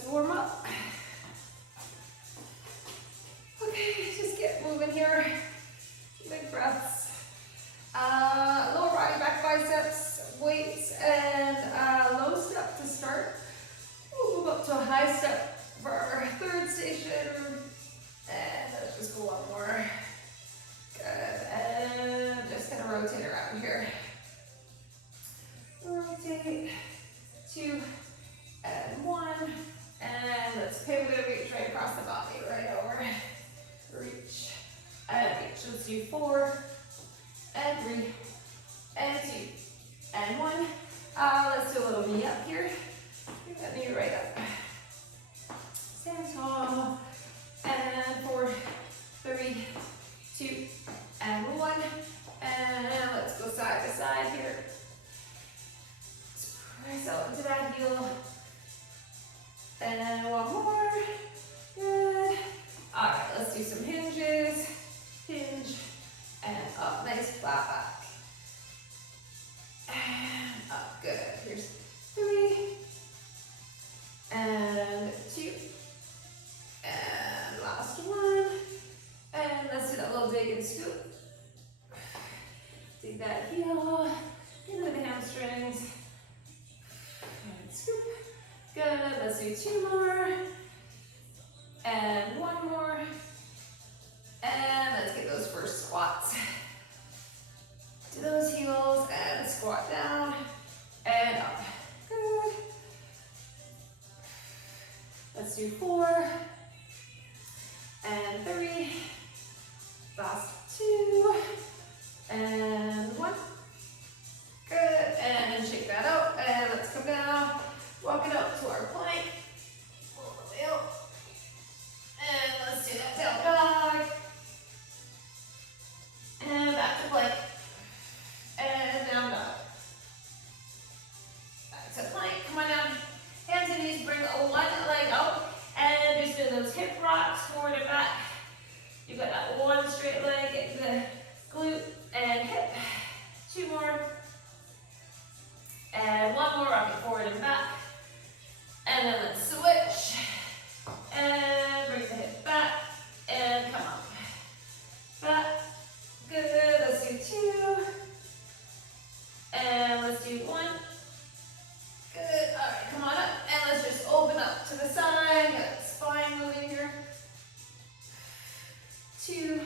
Let's warm up. Okay, just get moving here. Big breaths. Lower body, back biceps, weights, and low step to start. We'll move up to a high step for our third station. And let's just go one more. Good. And just kind of rotate around here. Rotate. 2 and 1. And let's pivot and reach right across the body. Right over. Reach. And reach. Let's do 4 and 3 and 2 and 1. Let's do a little knee up here. Bring that knee right up. Stand tall. And 4, 3, 2, and 1. And let's go side to side here. Press out into that heel. And one more. Good. Alright, let's do some hinges. Hinge. And up. Nice flat back. And up. Good. Here's 3. And 2. And last one. And let's do that little dig and scoop. Dig that heel into the hamstrings. And scoop. Good. Let's do 2 more. And 1 more. And let's get those first squats. Do those heels and squat down and up. Good. Let's do 4 and 3. Last 2 and 1. Good. And shake that out. And let's come down. Walk it up to our plank. All the way out. And let's do that down dog. And back to plank. And down dog. Back to plank. Come on down. Hands and knees. Bring one leg out. And just do those hip rocks forward and back. You've got that one straight leg. Get the glute and hip. 2 more. And 1 more. Rock it forward and back. And then let's switch. And bring the hip back. And come up. Back. Good. Let's do 2. And let's do 1. Good. Alright, come on up. And let's just open up to the side. Get that spine moving here. 2.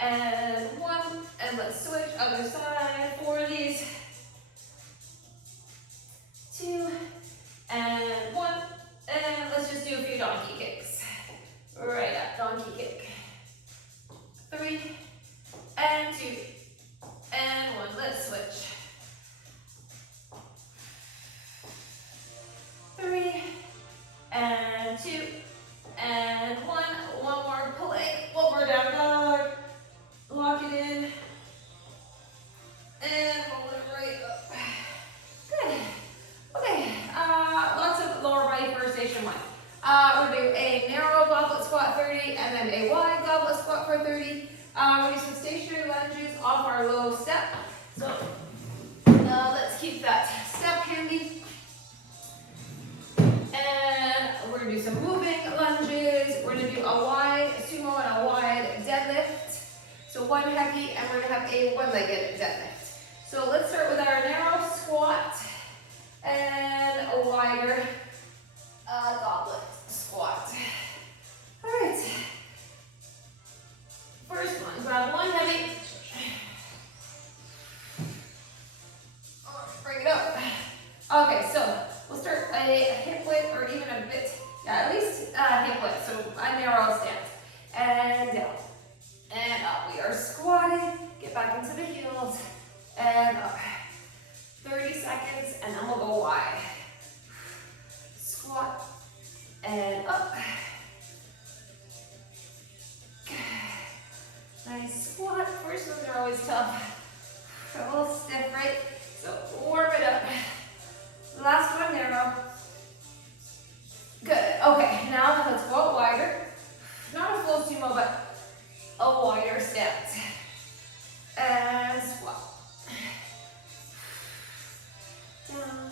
And 1. And let's switch other side for these. 2. And 1. And let's just do a few donkey kicks. Right up, donkey kick. 3. And 2. And 1. Let's switch. 3. And 2. And 1. One more plank. One more down dog. Lock it in. And hold it right up. Good. Okay. Lots of lower body for station 1. We're going to do a narrow goblet squat 30 and then a wide goblet squat for 30. We're going to do some stationary lunges off our low step. So let's keep that step handy. And we're going to do some moving lunges. We're going to do a wide sumo and a wide deadlift. So one heavy, and we're going to have a one-legged deadlift. So let's start with our narrow squat and a wider goblet squat. All right. First one, grab one heavy. Bring it up. Okay, so we'll start a hip width or even a bit, at least hip width, so a narrow stance. And down. And up. We are squatting. Get back into the heels. And up. 30 seconds, and then we'll go wide. Squat. And up. Nice squat. First ones are always tough. A little stiff, right? So warm it up. Last one, narrow. Good. Okay, now let's go out wider. Not a full sumo, but a wider stance. And squat. Down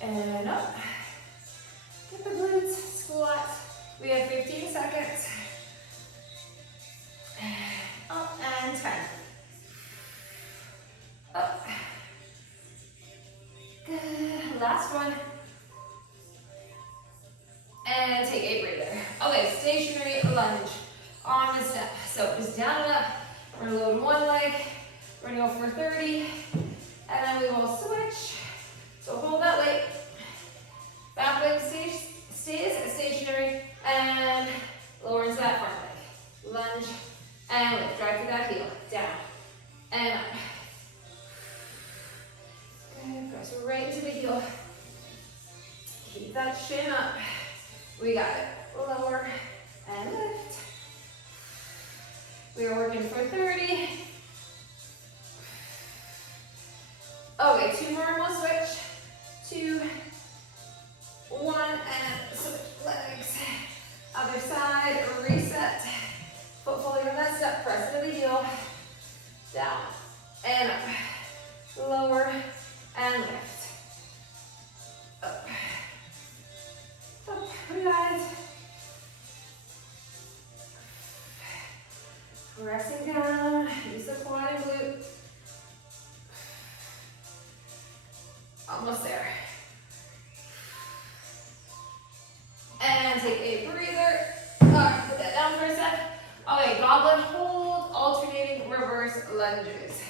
and up. Get the glutes and take a breather. Okay, stationary lunge on the step. So just down and up. We're gonna load one leg. We're gonna go for 30, and then we will switch. So hold that weight. Back leg stays stationary, and lower into that front leg. Lunge, and lift. Drive through that heel. Down, and up. Good, press right into the heel. Keep that shin up. We got it. Lower, and lift. We are working for 30. Okay, 2 more and we'll switch. 2, 1, and switch legs. Other side, reset. Foot fully on that step, press into the heel. Down, and up. Lower, and lift. Up. Up, we got it. Pressing down, use the quad and glute. Almost there. And take a breather. Alright, put that down for a sec. Okay, goblet hold, alternating reverse lunges.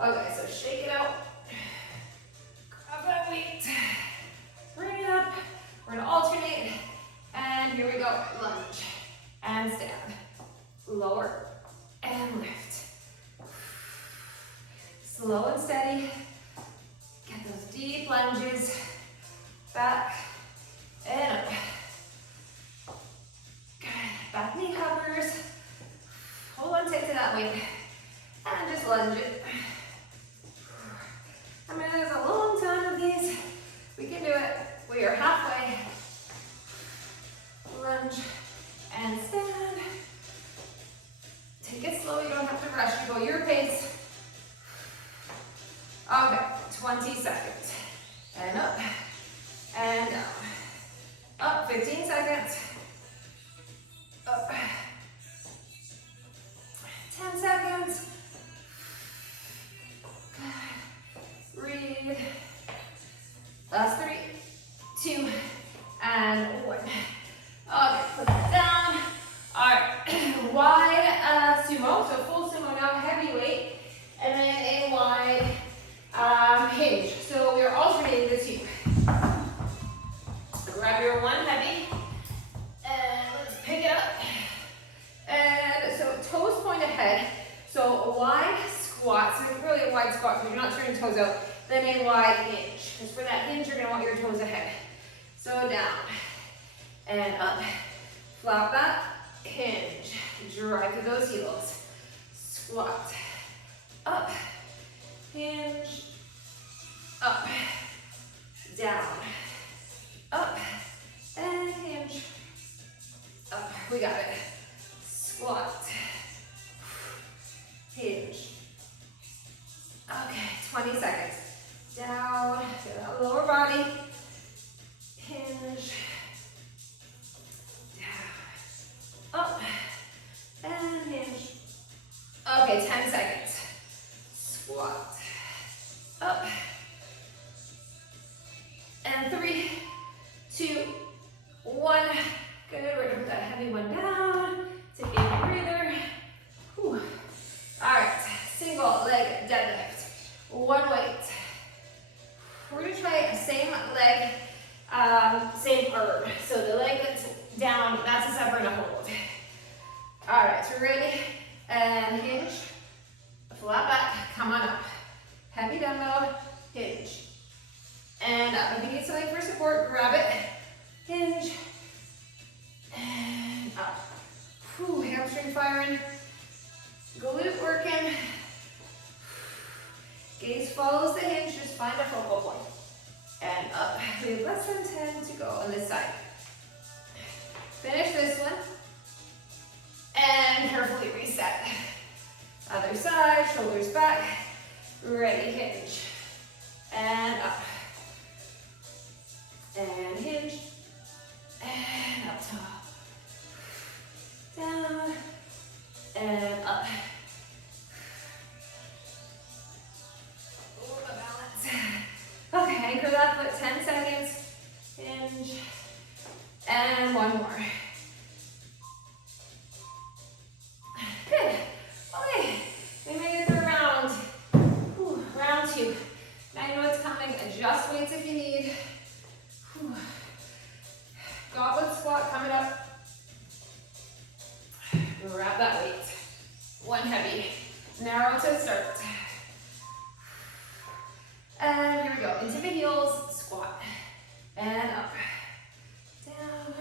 Okay, so shake it out. Grab that weight. Bring it up. We're gonna alternate. And here we go. Lunge. And stand. Lower. And lift. Slow and steady. Get those deep lunges. Back and up. Good. Back knee hovers. Hold on tight to that weight. And just lunge it. I mean, there's a long time of these. We can do it. We are halfway. Lunge and stand. Take it slow, you don't have to rush, you go your pace. Okay, 20 seconds. And up, and down. Up, 15 seconds. Up. 10 seconds. Good. Breathe. Last 3, 2, and 1. Okay, put that down. All right, wide sumo, so full sumo now, heavy weight, and then a wide hinge. So we are alternating the two. Grab your one heavy, and let's pick it up. And so toes point ahead. So a wide squat, so it's really a wide squat because you're not turning toes out. Then a wide hinge, because for that hinge you're gonna want your toes ahead. So down, and up, flop that. Hinge, drive through those heels, squat, up, hinge, up, down, up, and hinge, up, we got it, squat, hinge, okay, 20 seconds, down, to that lower body, hinge, up, and hinge. Okay, 10 seconds. Squat, up, and 3, 2, 1. Good, we're gonna put that heavy one down. Take a breather. Whew. All right, single leg deadlift. One weight. We're gonna try same leg, same erg. So the leg that's down, that's a step we're gonna hold. All right, so ready? And hinge, flat back, come on up. Heavy dumbbell, hinge. And up. If you need something for support, grab it. Hinge. And up. Whew, hamstring firing. Glute working. Gaze follows the hinge, just find a focal point. And up. We have less than 10 to go on this side. Finish this one. And carefully reset. Other side, shoulders back. Ready, hinge. And up. And hinge. And up top. Down. And up. Ooh, the balance. Okay, anchor that foot 10 seconds. Hinge. And one more. Good. Okay, we made it through round. Whew, round 2. Now you know what's coming. Adjust weights if you need. Whew. Goblet squat coming up. Grab that weight. One heavy. Narrow to start. And here we go. Into the heels. Squat. And up. Down.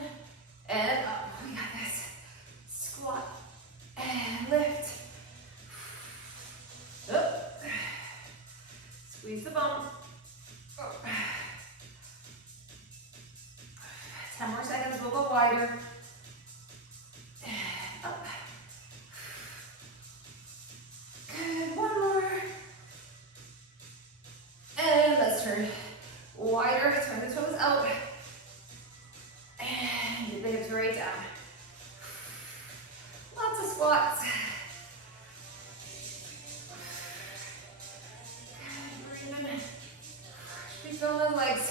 And up. We got this. Squat. And lift. Up. Squeeze the bum. Up. 10 more seconds. We'll go wider. Up. Good. One more. And let's turn wider. Turn the toes out. And get the hips right down. Lots of squats. Good. Breathing. Keep filling those legs.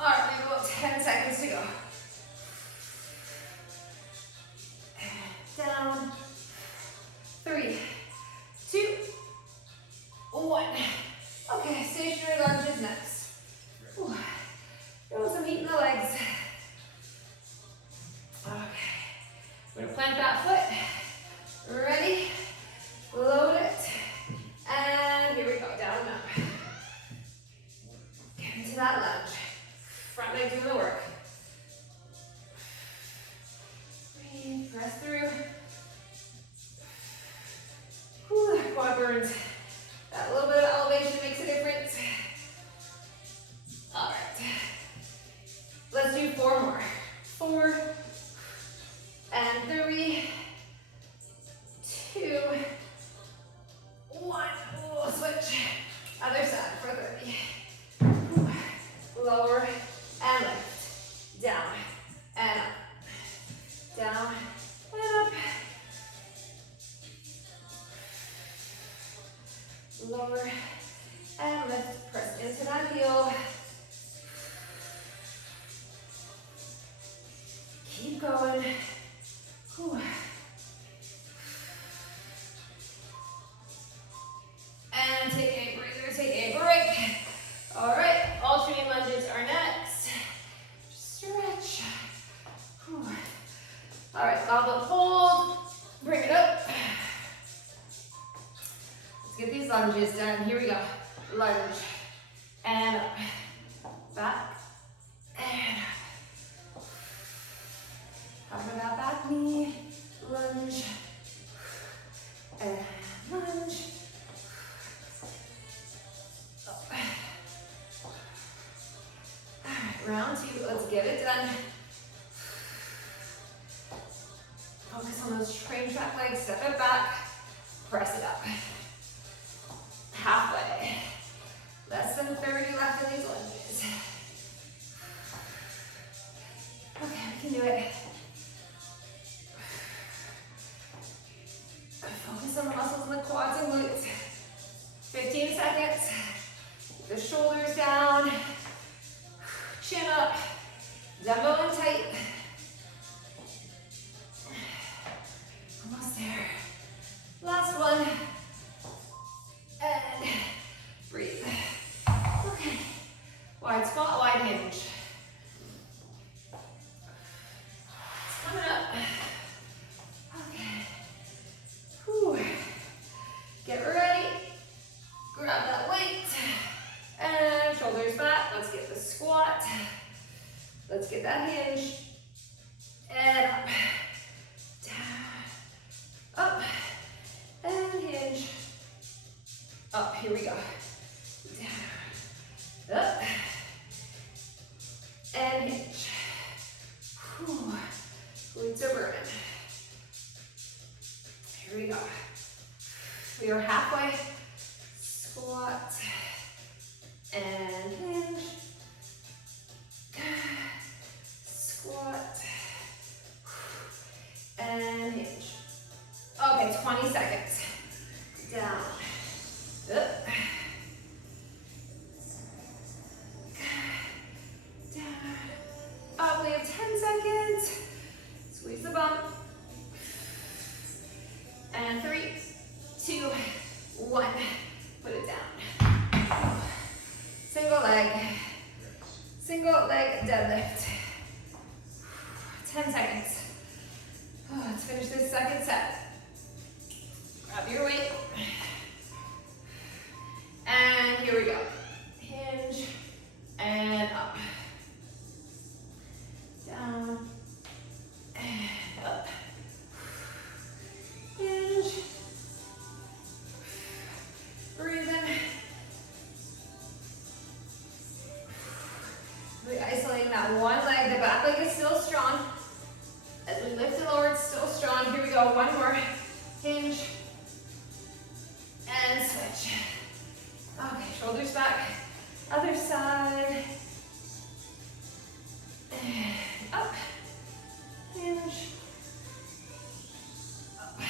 All right, we have about 10 seconds to go. Down. 3, 2, 1. Okay, stationary lunges next. Ooh. Feel some heat in the legs. Okay. We're gonna plant that foot. Ready? Load it. And here we go, down and up. Get into that lunge. Front leg doing the work. Breathe, press through. Whew, that quad burns. That little bit of elevation makes a difference. All right. Let's do 4 more. 4 and 3, 2, 1. We'll switch. Other side for 30. Lower and lift. Down and up. Down and up. Lower and lift. Press into that heel. Keep going. Whew. And take a breather, take a break. All right, alternating lunges are next. Stretch. Whew. All right, goblet hold. Bring it up. Let's get these lunges done. Here we go. Lunge and up. Back and up. Cover that back knee. Lunge and lunge. Round 2, let's get it done. Focus on those train track legs, step it back, press it up. Halfway. Less than 30 left in these lunges. Okay, we can do it. Focus on the muscles in the quads and glutes. 15 seconds. Keep the shoulders down. Chin up, dumbbell in tight. Almost there. Last one. And breathe. Okay. Wide squat, wide hinge. It's coming up. Okay. Whew. Get ready. Grab that weight. And shoulders back. Let's get the squat. Let's get that hinge. And up. Down. Up. And hinge. Up. Here we go. Down. Up. And hinge. Whew. Glutes are burning. Here we go. We are halfway. Squat. And hinge. Squat. And hinge. Okay, 20 seconds. Down. Up. Down. leg deadlift. 10 seconds. Oh, let's finish this second set. Grab your weight. And here we go. Hinge and up. Down and up. Hinge. Breathe in. Really isolating that one leg. The back leg is still strong. As we lift and lower, it's still strong. Here we go. One more. Hinge. And switch. Okay, shoulders back. Other side. And up. Hinge. Up.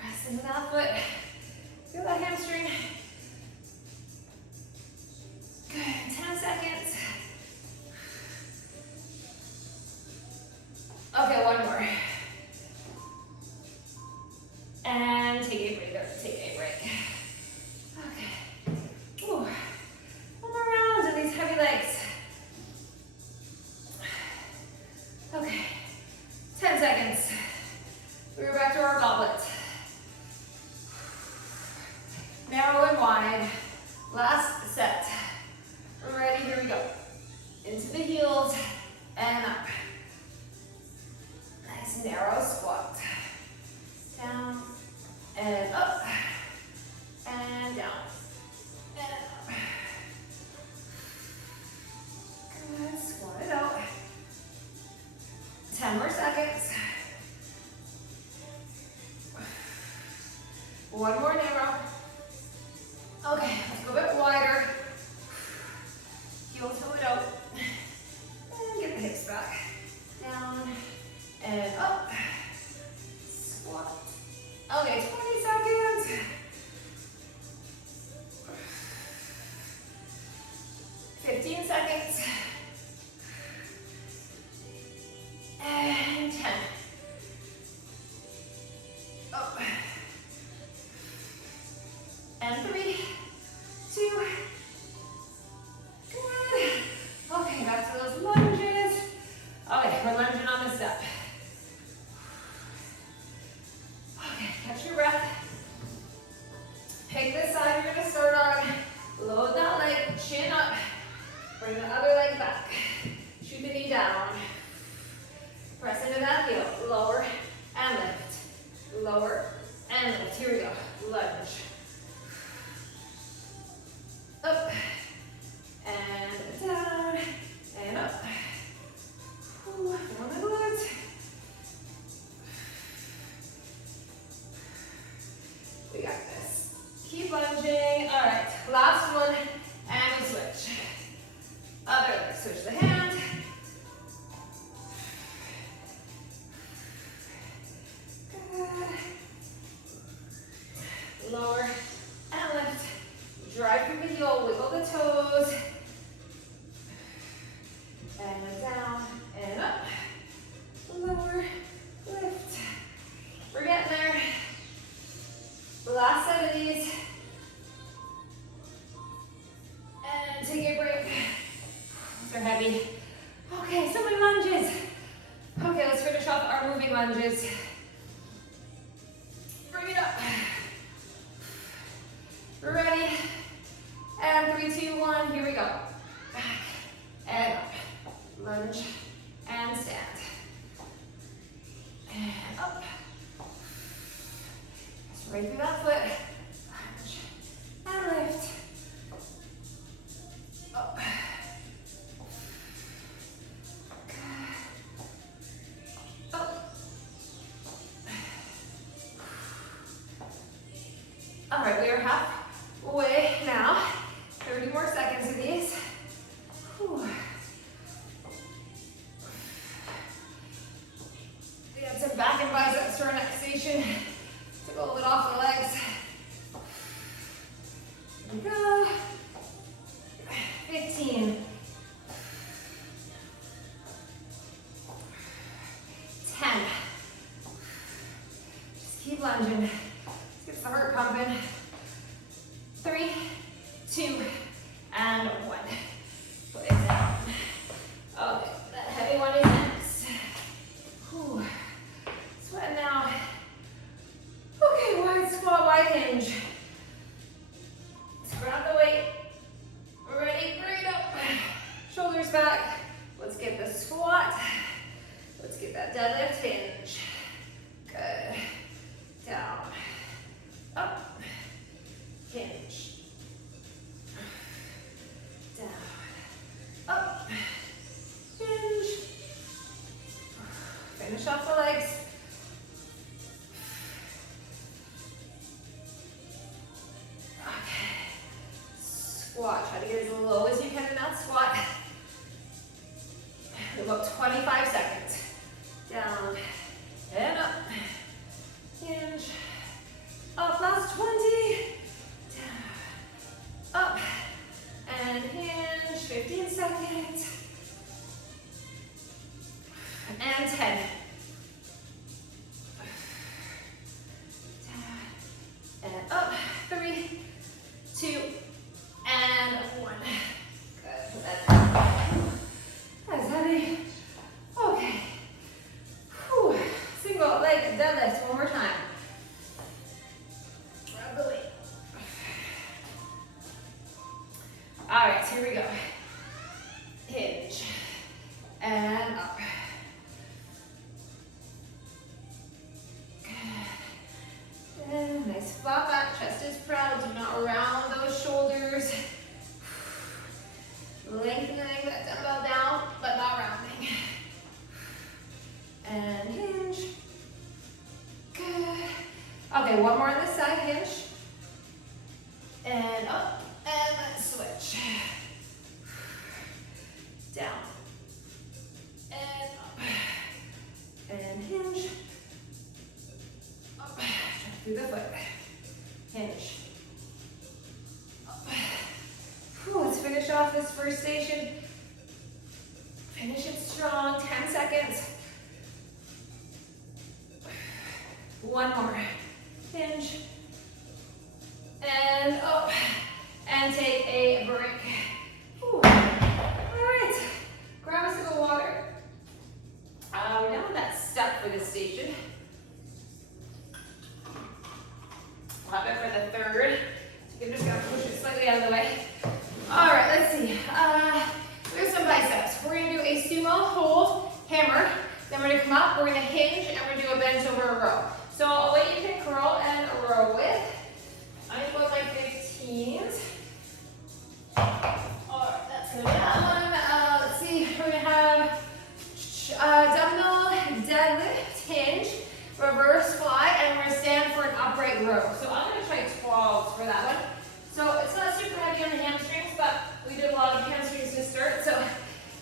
Press into that foot. Feel that hamstring. Good. 10 seconds. Okay, one more. And take a breather, take a break. Okay. Ooh. One more round of these heavy legs. Okay. 10 seconds. We're back to our goblet. Narrow and wide. Last set. Ready, here we go. Into the heels and up. Nice narrow squat. Down and up. And down. And up. Good, squat it out. 10 more seconds. One more narrow. Okay, let's go a bit wider. Heel toe it out. And get the hips back. Down and up. Squat. Okay, 20 seconds. Fifteen seconds. And 10. Up. And 3, 2. Good. Okay, back to those lunges. Okay, we're lunging on the step. Okay, catch your breath. Pick the side you're gonna start on. Load that leg, chin up. Bring the other leg back. Shoot the knee down. Press into that heel. Lower and lift. Lower and lift. Here we go. Lunge. Up. And down. And up. Ooh, down the glutes. We got this. Keep lunging. All right, last one, and we switch. Other leg, switch the hand. Good. Lower and lift. Drive through the heel, wiggle the toes. And down and up. Lower, lift. We're getting there. Last set of these. And take a break. Those are heavy. Okay, so many lunges. Okay, let's finish off our moving lunges. Bring it up. We're ready. And 3, 2, 1, here we go. Back and up. Lunge and stand. And up. Right through that foot. Lunge and lift. Up. Up. All right, we are halfway now. 30 more seconds of these. Whew. We got some back and biceps for our next station. Took a little bit off the legs. Here we go. 15. 10. Just keep lunging. Let's get the heart pumping. and 1. Put it down. Okay, that heavy one is next. Whew. Sweating now. Okay, wide squat, wide hinge. Let's grab the weight. Ready, right up. Shoulders back. Let's get the squat. Let's get that deadlift hinge. Good. Down. Up. Hinge. Down. Up. Hinge. Finish off the legs. Okay. Squat. Try to get as low as you can in that squat. About 25 seconds. Down and up. Hinge. Up. Last 20. Down. Up. And hinge. 15 seconds. And 10. Down. And up. 3, 2, and 1. Good. That's heavy. Okay. Whew. Single leg deadlift one more time. Grab the weight. All right, here we go. Hinge. And up. Good. And nice flat back, chest is proud. Do not round those shoulders. Lengthening that dumbbell down, but not rounding. And hinge. Good. Okay, one more on this side, hinge. And up, and then switch. Down. And up. And hinge. Up. Through the foot. Hinge. Up. Whew, let's finish off this first station. Finish it strong, 10 seconds. One more. Hinge. And up. And take a break. Whew. All right. Grab a sip of water. We're now in that step for this station. We'll have it for the third. So you're just gonna push it slightly out of the way. All right, let's see. There's some biceps. We're gonna do a sumo hold hammer. Then we're gonna come up, we're gonna hinge, and we're gonna do a bent over a row. So a weight you can curl and row with. I'm gonna go with my 15s. All right, that's gonna be that one. Let's see, we're gonna have dumbbell deadlift, hinge, reverse fly, and we're gonna stand for an upright row. So I'm gonna try 12s for that one. So it's not super heavy on the hamstrings, but we did a lot of hamstrings to start, so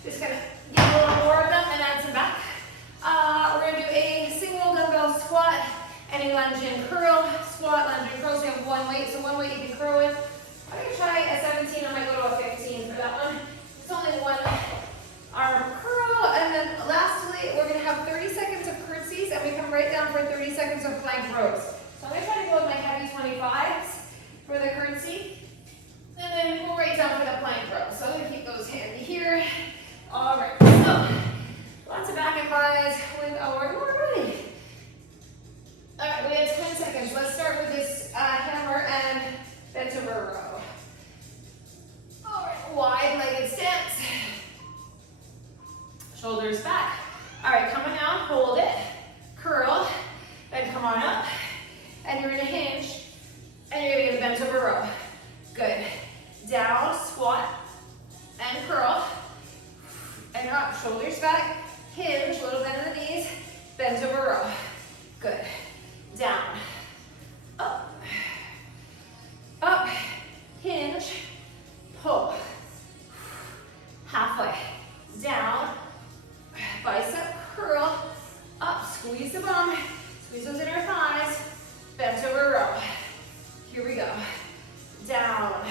just gonna get a little more of them and add some back. We're gonna do a single dumbbell squat and a lunge and curl. Squat, lunge and curl, so we have one weight, so one weight you can curl with. I'm gonna try a 17, I might go to a 15 for that one. It's only one arm curl, and then lastly, we're gonna have 30 seconds of curtsies, and we come right down for 30 seconds of plank rows. So I'm gonna try to go with my heavy 25s for the curtsy, and then go right down for the plank row. So I'm gonna keep those handy here. All right, so lots of back and buys with our ready. All right, we have 10 seconds. Let's start with this hammer and bent over row. All right, wide-legged stance. Shoulders back. All right, coming down, hold it, curl, then come on up, and you're gonna hinge, and you're gonna get a bent over row. Good. Down, squat, and curl, and up, shoulders back, hinge, little bend in the knees, bent over row. Good. Down, up, up, hinge, pull, halfway, down, bicep curl, up, squeeze the bum, squeeze those inner thighs, bent over row. Here we go. Down,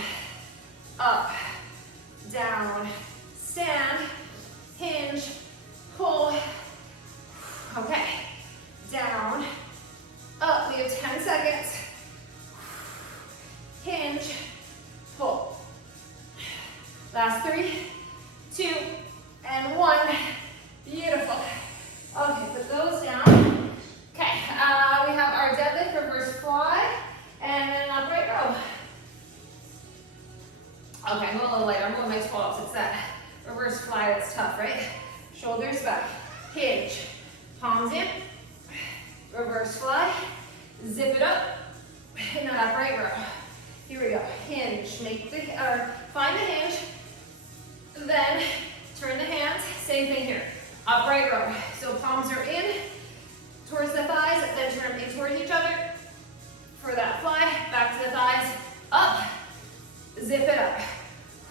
up, down, stand, hinge, pull. Okay, down, up, we have 10 seconds. Hinge, pull. Last 3, 2, and 1. Beautiful. Okay, put those down. Okay, we have our deadlift reverse fly and then an upright row. Okay, I'm going a little lighter. I'm going my 12s. It's that reverse fly that's tough, right? Shoulders back. Hinge. Palms in. Reverse fly. Zip it up. And an upright row. Here we go. Hinge. Find the hinge. Then turn the hands. Same thing here. Upright row. So palms are in towards the thighs, then turn in towards each other. For that fly, back to the thighs. Up. Zip it up.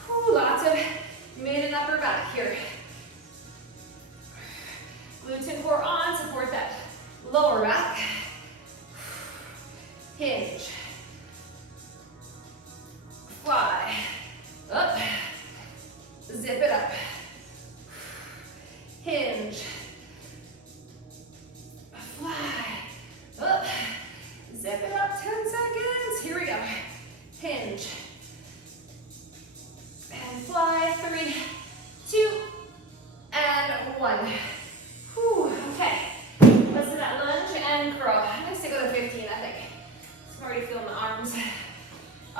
Whew, lots of mid and upper back here. Glutes and core on, support that lower back. Hinge. Fly. Up. Zip it up. Hinge. Fly. Up. Zip it up, 10 seconds. Here we go. Hinge. And fly, 3, 2, and 1. Whew, okay. Let's do that lunge and curl. I'm gonna stick with a 15, I think. I'm already feeling the arms.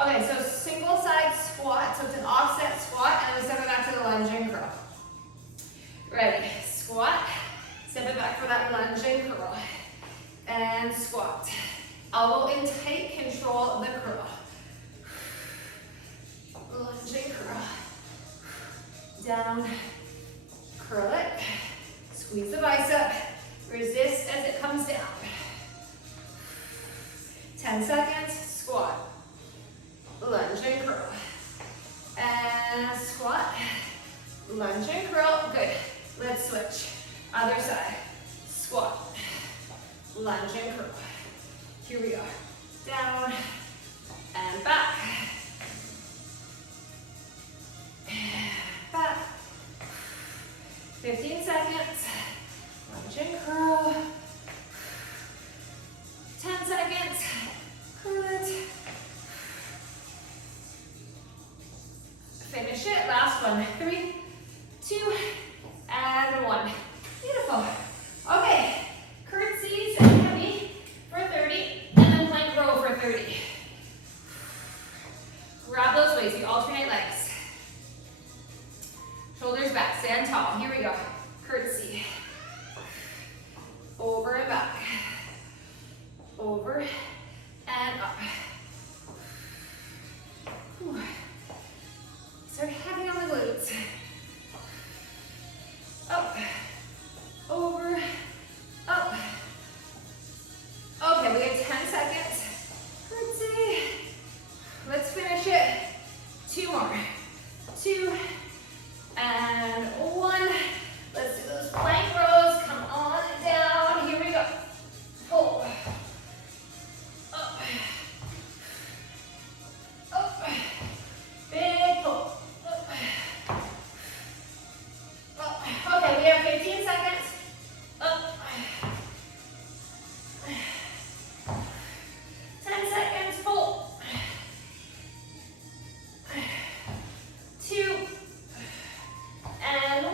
Okay, so single side squat, so it's an offset squat, and we step it back to the lunge and curl. Ready, squat, step it back for that lunge and curl. And squat. Elbow in tight, control the curl. Lunge and curl. Down, curl it. Squeeze the bicep. Resist as it comes down. 10 seconds, squat. Lunge and curl. And squat. Lunge and curl. Good. Let's switch. Other side. Squat. Lunge and curl. Here we go. Down and back. Back. 15 seconds. Lunge and curl. 10 seconds. Curl it. Finish it. Last one. 3, 2, and 1. Beautiful. Okay. Curtsies heavy for 30, and then plank row for 30. Grab those weights. We alternate legs. Shoulders back. Stand tall. Here we go. Curtsy. Over and back. Over and up. Whew. Start heavy on the glutes. Up. Over. Up. Okay, we have 10 seconds. Curtsy. Let's finish it. 2 more. 2 and 1. Let's do those plank rows. Come on down. Here we go. Pull. Up. Up. Big pull. Up. Up. Okay, we have 15 seconds. Up. 10 seconds. Pull. 2 and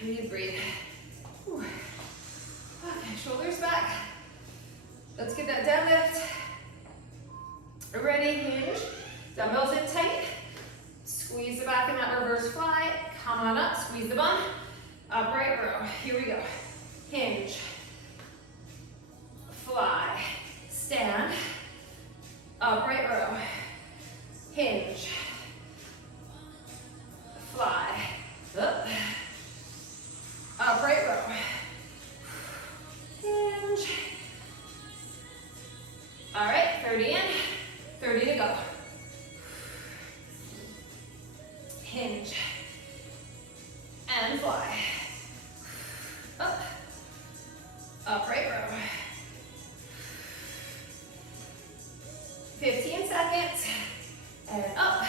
Breathe, breathe. Whew. Okay, shoulders back. Let's get that deadlift. Ready, hinge. Dumbbells in tight. Squeeze the back in that reverse fly. Come on up, squeeze the bum. Upright row. Here we go. Hinge. Fly. Stand. Upright row. Hinge. Fly. Up. Upright row. Hinge. All right, 30 in, 30 to go. Hinge. And fly. Up. Upright row. 15 seconds. And up.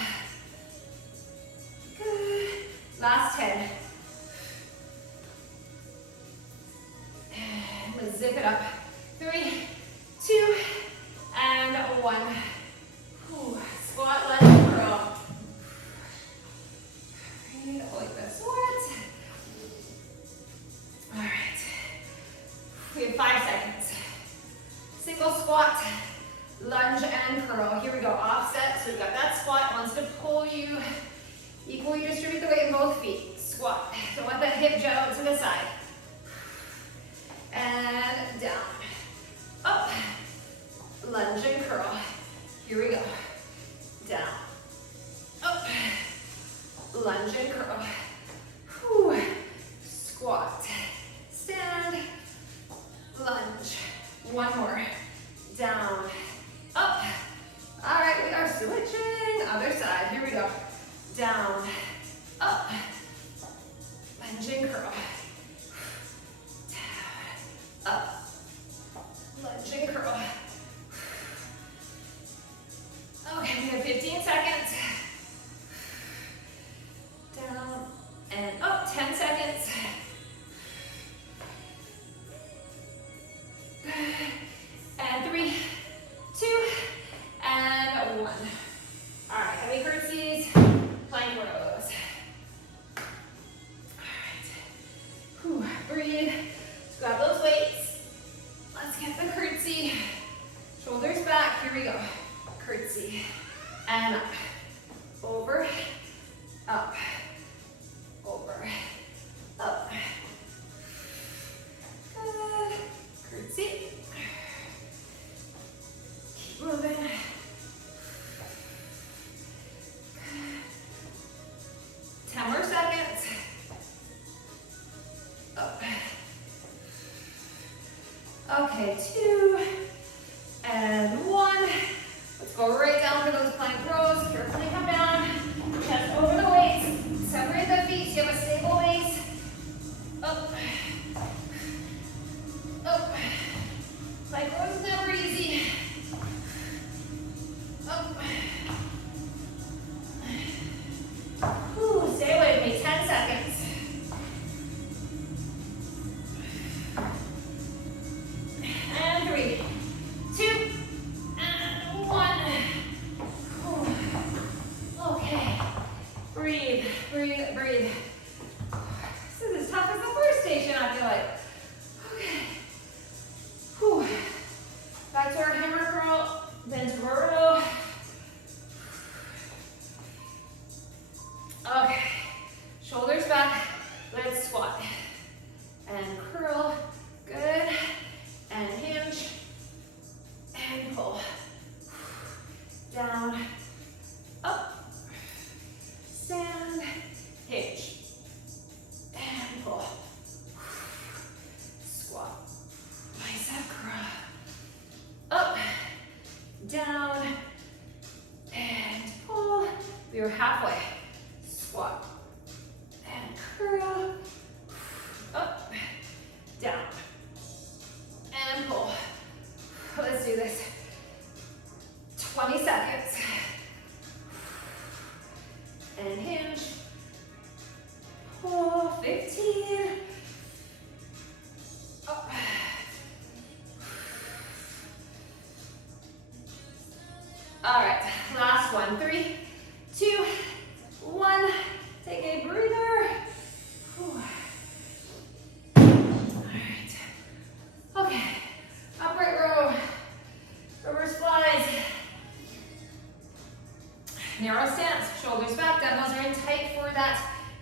Good. Last 10. And let's zip it up. 3, 2, and 1. Ooh, squat, lunge, curl. Breathe like this. What? All right. We have 5 seconds. Single squat, lunge, and curl. Here we go. Offset. So we've got that squat. Wants to pull you. Equally distribute the weight in both feet. Squat. Don't let that hip jet out to the side. And down. Up. Lunge and curl. Here we go. Down. Up. Lunge and curl. Whew. Squat. Stand. Lunge. One more. Down. Up. All right, we are switching. Other side. Here we go. Down. Up. Lunge and curl. Down. Up. Lunge and curl. Okay, we have 15 seconds. Down and up, 10 seconds. And 3, 2, and 1. All right, heavy curtsies, plank rows. All right, whew, breathe. Let's grab those weights. Let's get the curtsy. Shoulders back, here we go. Curtsy, and up, over, up, over, up. Good. Curtsy. Keep moving. Good. 10 more seconds. Up. Okay, 2, and 1. Let's go right down to those plank rows. Carefully come down. Chest over the weights. Separate the feet so you have a stable base. Up. Up. Plank rows is never easy. Up. Whew, stay with me. 10 seconds. And 3, 2, and 1. Okay. Breathe, breathe, breathe. This is as tough as the first station, I feel like. Okay. Whew. Back to our hammer curl, then to our row. Okay. Shoulders back. Let's squat. And curl. Good. And hinge. And pull. Down. Up. Stand. Hinge. And pull. Squat. Bicep curl. Up. Down. And pull. We are halfway. Squat. And curl. Up. Down. And pull. Let's do this. 20 seconds. And hinge. Pull. 15. Up. All right, last one. 3, 2, 1. Take a breather. Whew.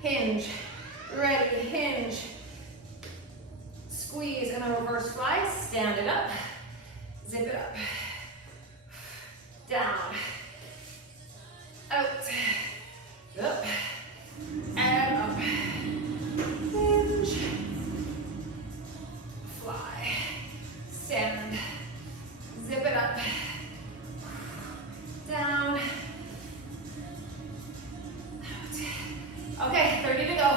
hinge, ready, hinge, squeeze, and a reverse fly, stand it up, zip it up, down, out, up, and up, hinge, fly, stand, zip it up, down, out. Okay, 30 to go.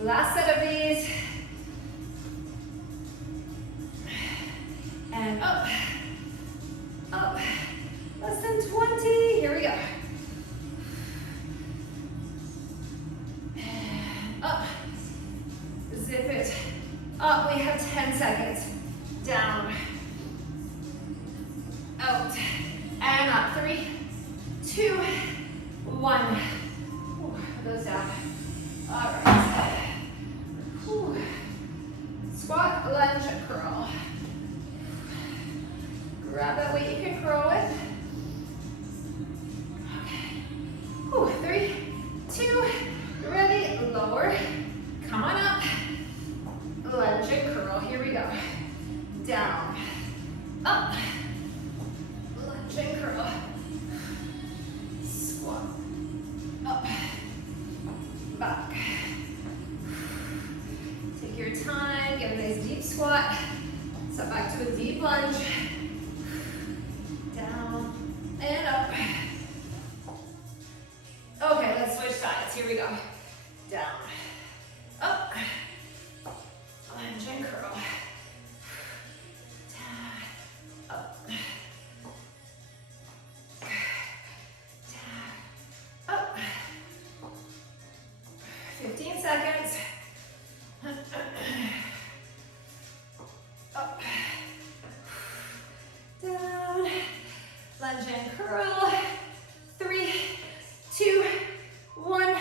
Last set of these. And up, up, less than 20, here we go. And up, zip it, up, we have 10 seconds, down, out, and up, 3, 2, 1, goes down, all right. Whew. Squat, lunge, curl. Grab that weight you can curl with. Okay. Whew. 3, 2, ready, lower. Come on up. Lunge and curl. Here we go. Down. Up. Lunge and curl. Squat. Up. Back. Take your time. Get a nice deep squat. Step back to a deep lunge. And up. Okay, let's switch sides. Here we go. Down. Up. Lunge and curl. Down. Up. Down. Up. 15 seconds. Up. Down. Lunge and curl. 3, 2, 1.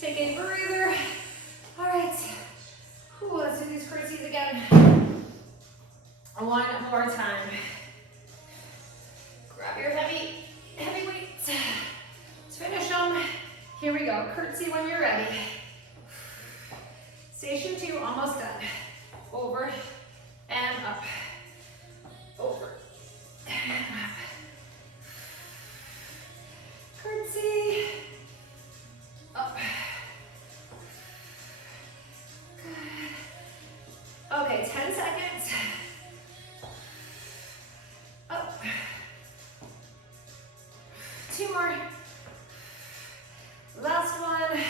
Take a breather. All right. Ooh, let's do these curtsies again. One more time. Grab your heavy weights. Let's finish them. Here we go. Curtsy when you're ready. Station 2, almost done. Over and up. Over and up. Curtsy, up, good. Okay, 10 seconds, up, 2 more, last one.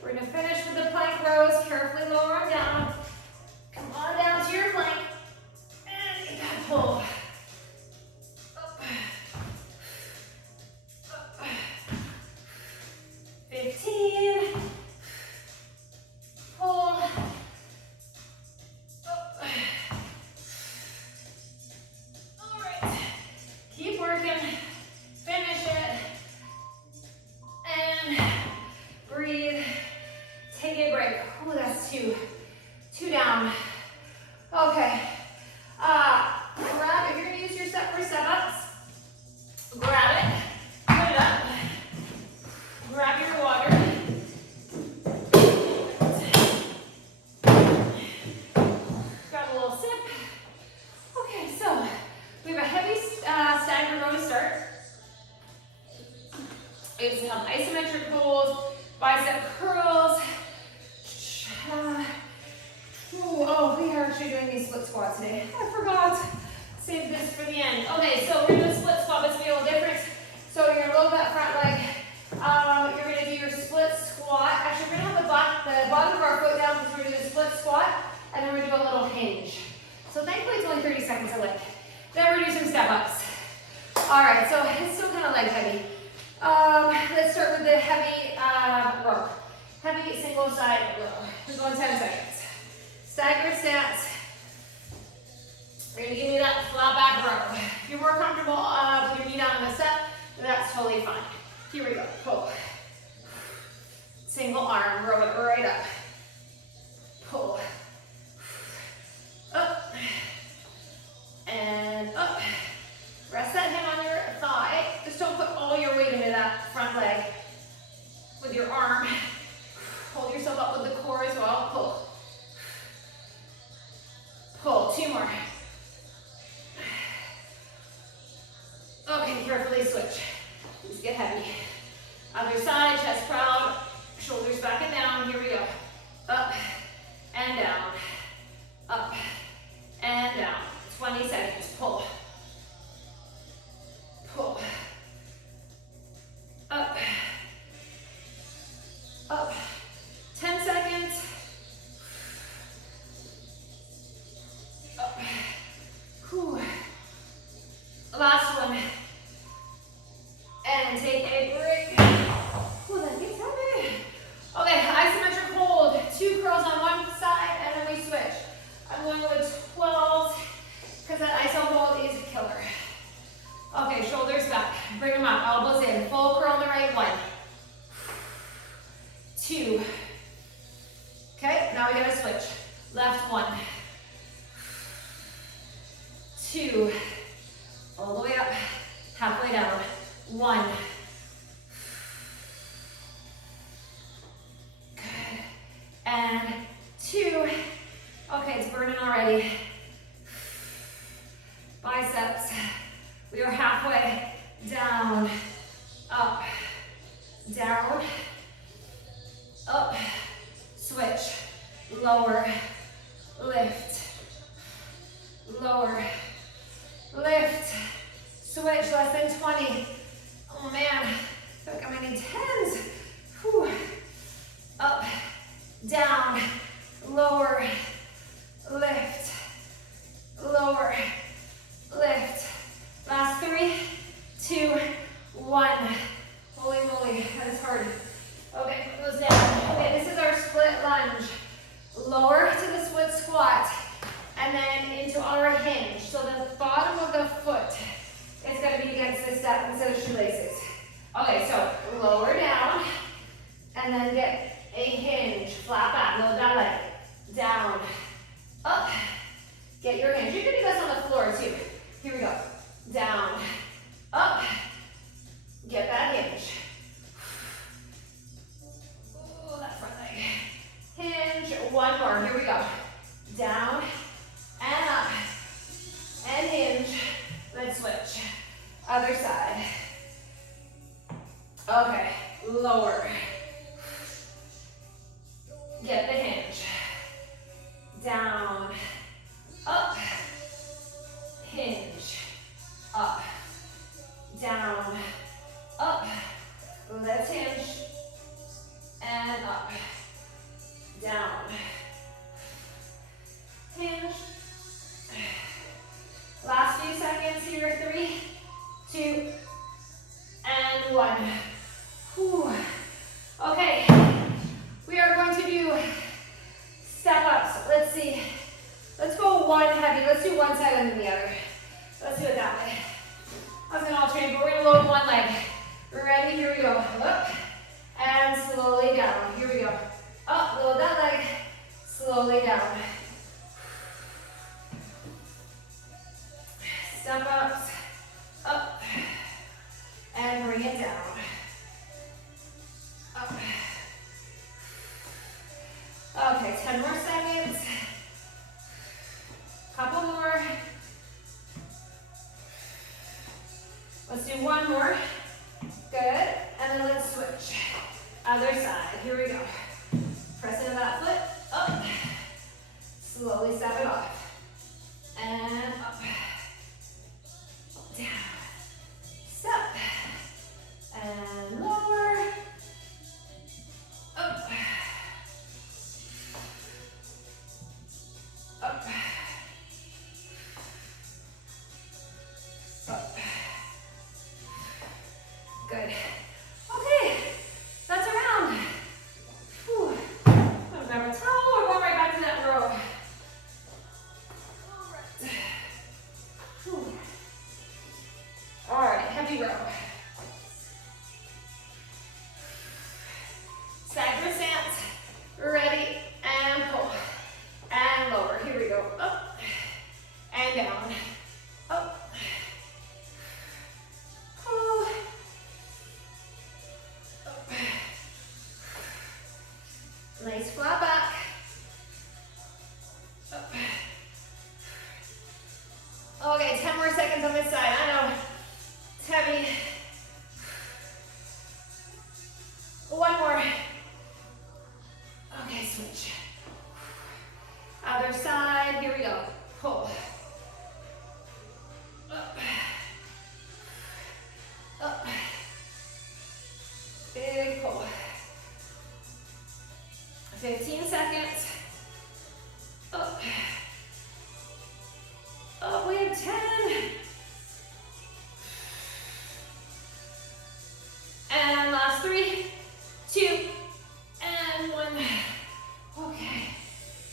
We're gonna finish with the plank rows. Carefully lower them down. Come on down to your plank, and you gotta pull. 15, pull, up. All right, keep working, finish it, and breathe, take a break. Ooh, that's two down. Okay, grab, if you're gonna use your step for step ups, grab it, put it up. Grab your water. Grab a little sip. Okay, so we have a heavy stagger row to start. It's some isometric holds, bicep curls. Oh, we are actually doing these split squats today. I forgot. Save this for the end. Okay, so we're doing split squat, but it's gonna be a little different. So you're gonna roll that front leg. You're going to do your split squat. Actually, we're going to have the bottom of our foot down because we're going to do a split squat, and then we're going to do a little hinge. So thankfully it's only 30 seconds of leg. Then we're going to do some step ups. All right, so it's still kind of leg heavy. Let's start with the heavy row. Heavy single side row. We're going 10 seconds. Staggered stance. You're going to give me that flat back row. If you're more comfortable with your knee down in the step, that's totally fine. Here we go, pull. Single arm, row it right up. Pull. Up. And up. Rest that hand on your thigh. Just don't put all your weight into that front leg with your arm. up with the core as well. Pull. Pull. 2 more. Okay, carefully switch. These get heavy. Other side, chest proud, shoulders back and down. Here we go. Up and down. Up and down. 20 seconds. Pull. Pull. Up. Up. 10 seconds. Up. Whew. Last one. And take a break. Ooh, that gets heavy. Okay, isometric hold. 2 curls on one side, and then we switch. I'm going with 12, because that iso hold is a killer. Okay, shoulders back. Bring them up. Elbows in. Full curl on the right. 1. 2. Okay, now we gotta switch. Left 1. 2. All the way up. Halfway down. 1. Good. And 2. Okay, it's burning already. Biceps. We are halfway. Down. Up. Down. Up. Switch. Lower. Lift. Lower. Lift. Switch. Less than 20. Oh man, I feel like I'm gonna need 10s. Whew. Up, down, lower, lift, lower, lift. Last 3, 2, 1. Holy moly, that is hard. Okay, put those down. Okay, this is our split lunge. Lower to the split squat, and then into our hinge. So the bottom of the foot is going to be against the step instead of shoelaces. Okay, so lower down, and then get a hinge. Flat back, load that leg. Down, up. Get your hinge. You can do this on the floor too. Here we go. Down, up. Get that hinge. Ooh, that front leg. Hinge. 1 more. Here we go. Down and up. And hinge. Let's switch. Other side. Okay. Lower. Get the hinge. Down. Up. Hinge. Up. Down. Up. Let's hinge. And up. Down. Hinge. Last few seconds here. 3, 2, and 1. Whew. Okay. We are going to do step ups. Let's see. Let's go one heavy. Let's do one side and then the other. Let's do it that way. I was going to alternate, but we're going to load one leg. Ready? Here we go. Up. And slowly down. Here we go. Up. Load that leg. Slowly down. Step ups. Up. And bring it down. Up. Okay, 10 more seconds. Couple more. Let's do one more. Good. And then let's switch. Other side. Here we go. Press into that foot. Up. Slowly step it off. And up. Down. Step. And lower. Up. Up. Up. Good. Okay, that's a round. switch. Other side, here we go. Pull. Up. Up. Big pull. 15 seconds. Up. Up, we have 10. And last 3, 2, and 1. Okay.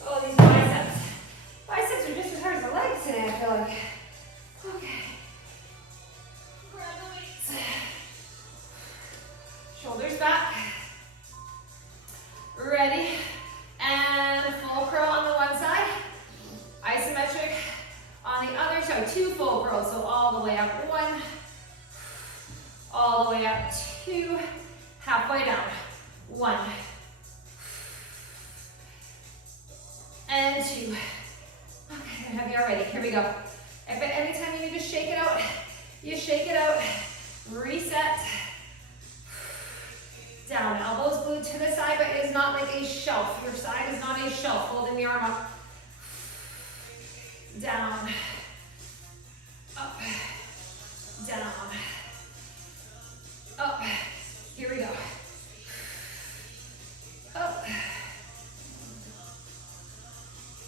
Oh, these biceps. Biceps are just as hard as the legs today, I feel like. Okay. Grab the weights. Shoulders back. Ready. And full curl on the one side. Isometric on the other. So 2 full curls. So all the way up. 1. All the way up. 2. Halfway down. 1. And 2. Okay, I have you already. Here we go. If at any time you need to shake it out, you shake it out. Reset. Down. Elbows glued to the side, but it is not like a shelf. Your side is not a shelf. Holding the arm up. Down. Up. Down. Up. Here we go. Up.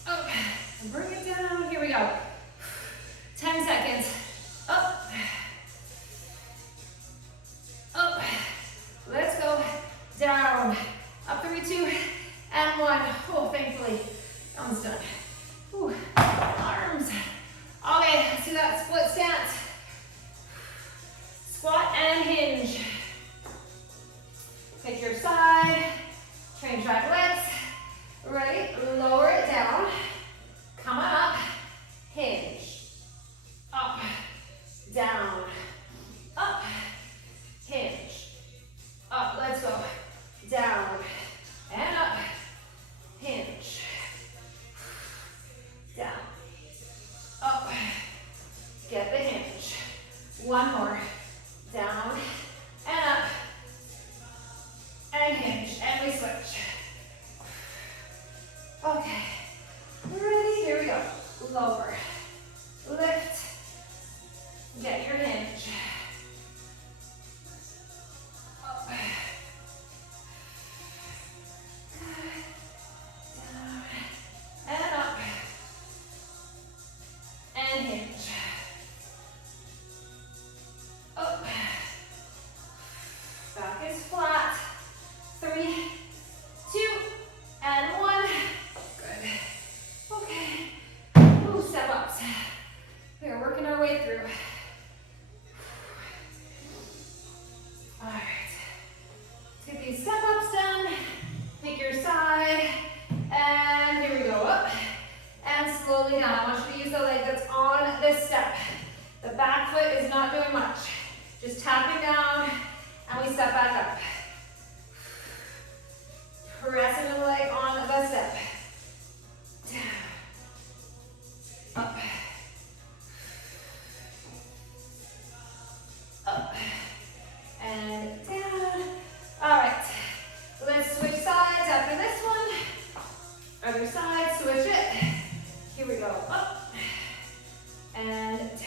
Up. Bring it down. Here we go. 10 seconds. Up. Up. Let's go. Down. Up 3, 2, and 1. Oh, thankfully, almost done. Ooh. Arms. Okay, let's do that split stance. Squat and hinge. Pick your side. Train track legs. Ready? Lower it down. Come on up. Hinge. Up. Down. Up. Hinge. Up. Let's go. Down. And up. Hinge. Down. Up. Get the hinge. 1 more. Down. And up. And hinge. And we switch. Okay. Ready? Here we go. Lower. Lift. Get your hinge. Up. Down. And up. And hinge. Up. Back is flat. 3, 2, and 1. Good. Okay. Ooh, step ups. We are working our way through. All right. Let's get these step ups done. Pick your side. And here we go. Up. And slowly down. I want you to use the leg that's on this step. The back foot is not doing much. Just tapping down. And we step back up. Pressing the leg on the step. Down. Up. Up. And down. All right. Let's switch sides after this one. Other side, switch it. Here we go. Up. And down.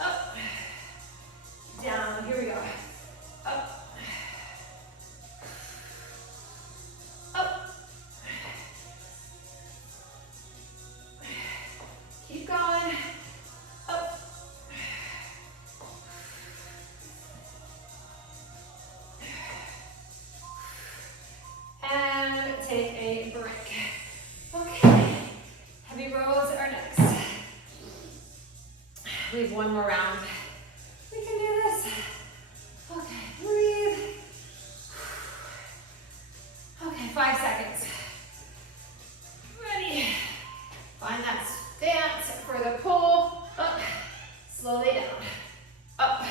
Up. Down. Here we go. Up. Up. Keep going. Up. And take a break. Okay. Heavy rows are next. We have 1 more round. We can do this. Okay, breathe. Okay, 5 seconds. Ready. Find that stance for the pull. Up. Slowly down. Up.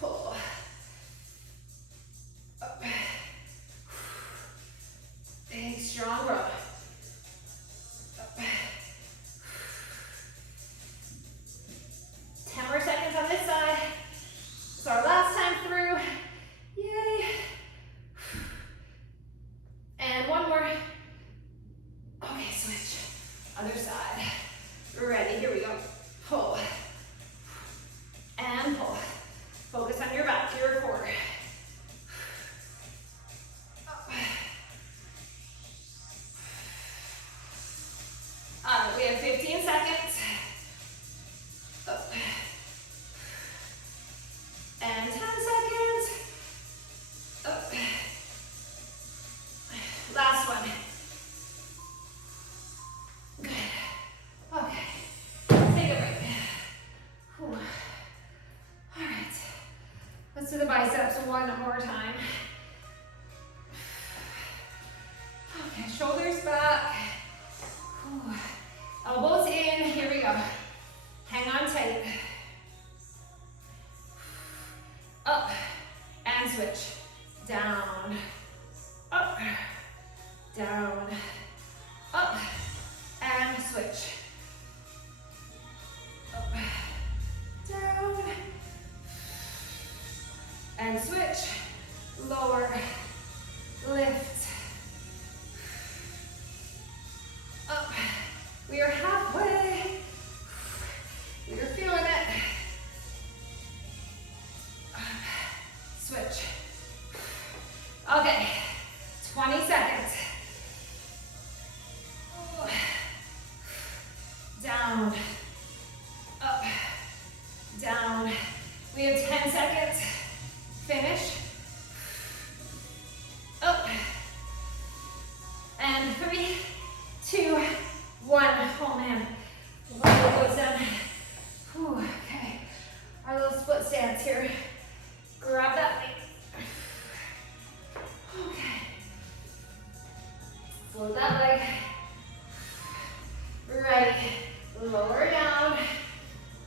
Pull. Up. Big, strong row. Up. to the biceps one more time. Okay, shoulders back. Whew. Elbows in, here we go. Hang on tight. Up, and switch. Down, up, down, up, and switch. Up, down, and switch. Lower, lift, up. We are halfway. We are feeling it. Switch. Okay, 20 seconds. Down, up, down. We have 10 seconds. Finish. Up. And 3, 2, 1. Oh man, goes down. Whew, okay, our little split stance here. Grab that leg. Okay. Float that leg. Right. Lower down.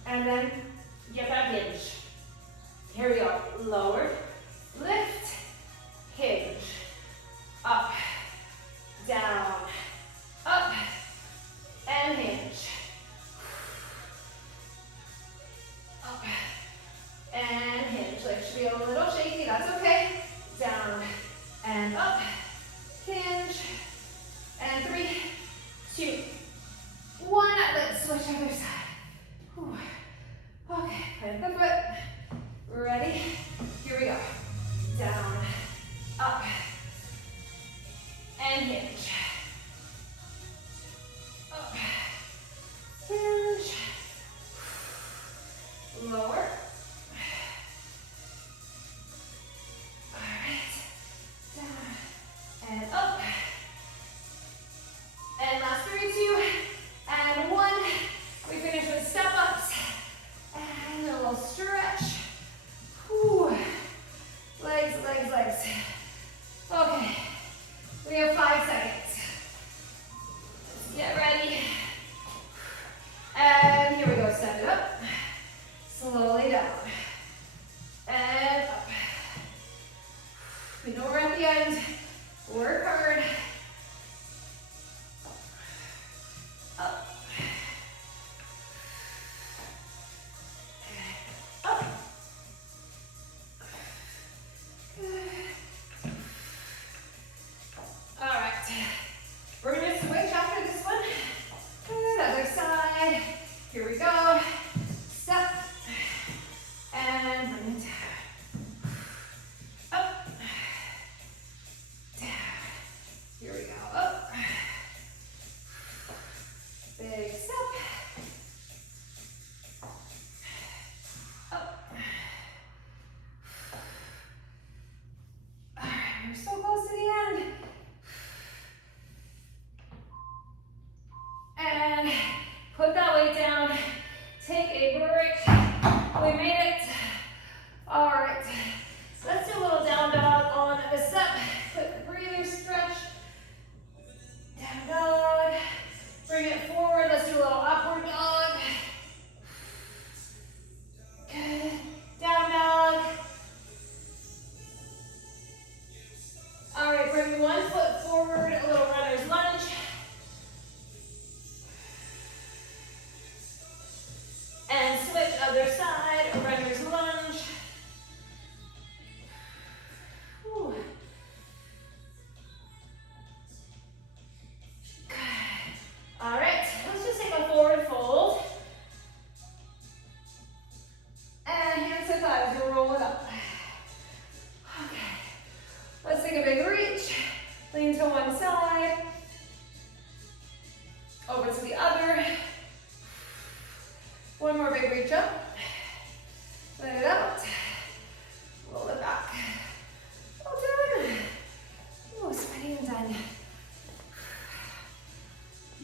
And then get that hinge. Here we go. Lower. Lift. Hinge. Up. Down. Up. And hinge. Up. And hinge. Like should be a little shaky. That's okay. Down. And up. Hinge. And 3, 2, 1. Let's switch other side. Whew. Okay, plant the foot. Ready? Here we go. Down, up, and hinge. Up, hinge. Lower. All right. Down and up. And last 3, 2, and 1. We finish with step ups and a little stretch. Whew. Legs, legs, legs. Okay, we have 5 seconds. Let's get ready. And here we go, step it up. Slowly down. And up. We know we're at the end. Work hard. Up. Up. Good. All right. We're going to switch after this one. Good. Other side. Here we go. Step. And bring it down. Up. Down. Here we go. Up. Big step. Up. All right, we're so close to the end. And put that weight down. Take a break. We made it. All right. So let's do a little down dog on the step. Quick breather stretch. Down dog. Bring it forward. Let's do a little upward dog. Good. Down dog. All right, bring one foot forward, a little runner's lunge. And switch other side, runner's lunge. Whew. Good. All right, let's just take a forward fold. And hands to thighs, we'll roll it up. Okay. Let's take a big reach. Lean to one side. Over to the other. One more big reach up. Let it out.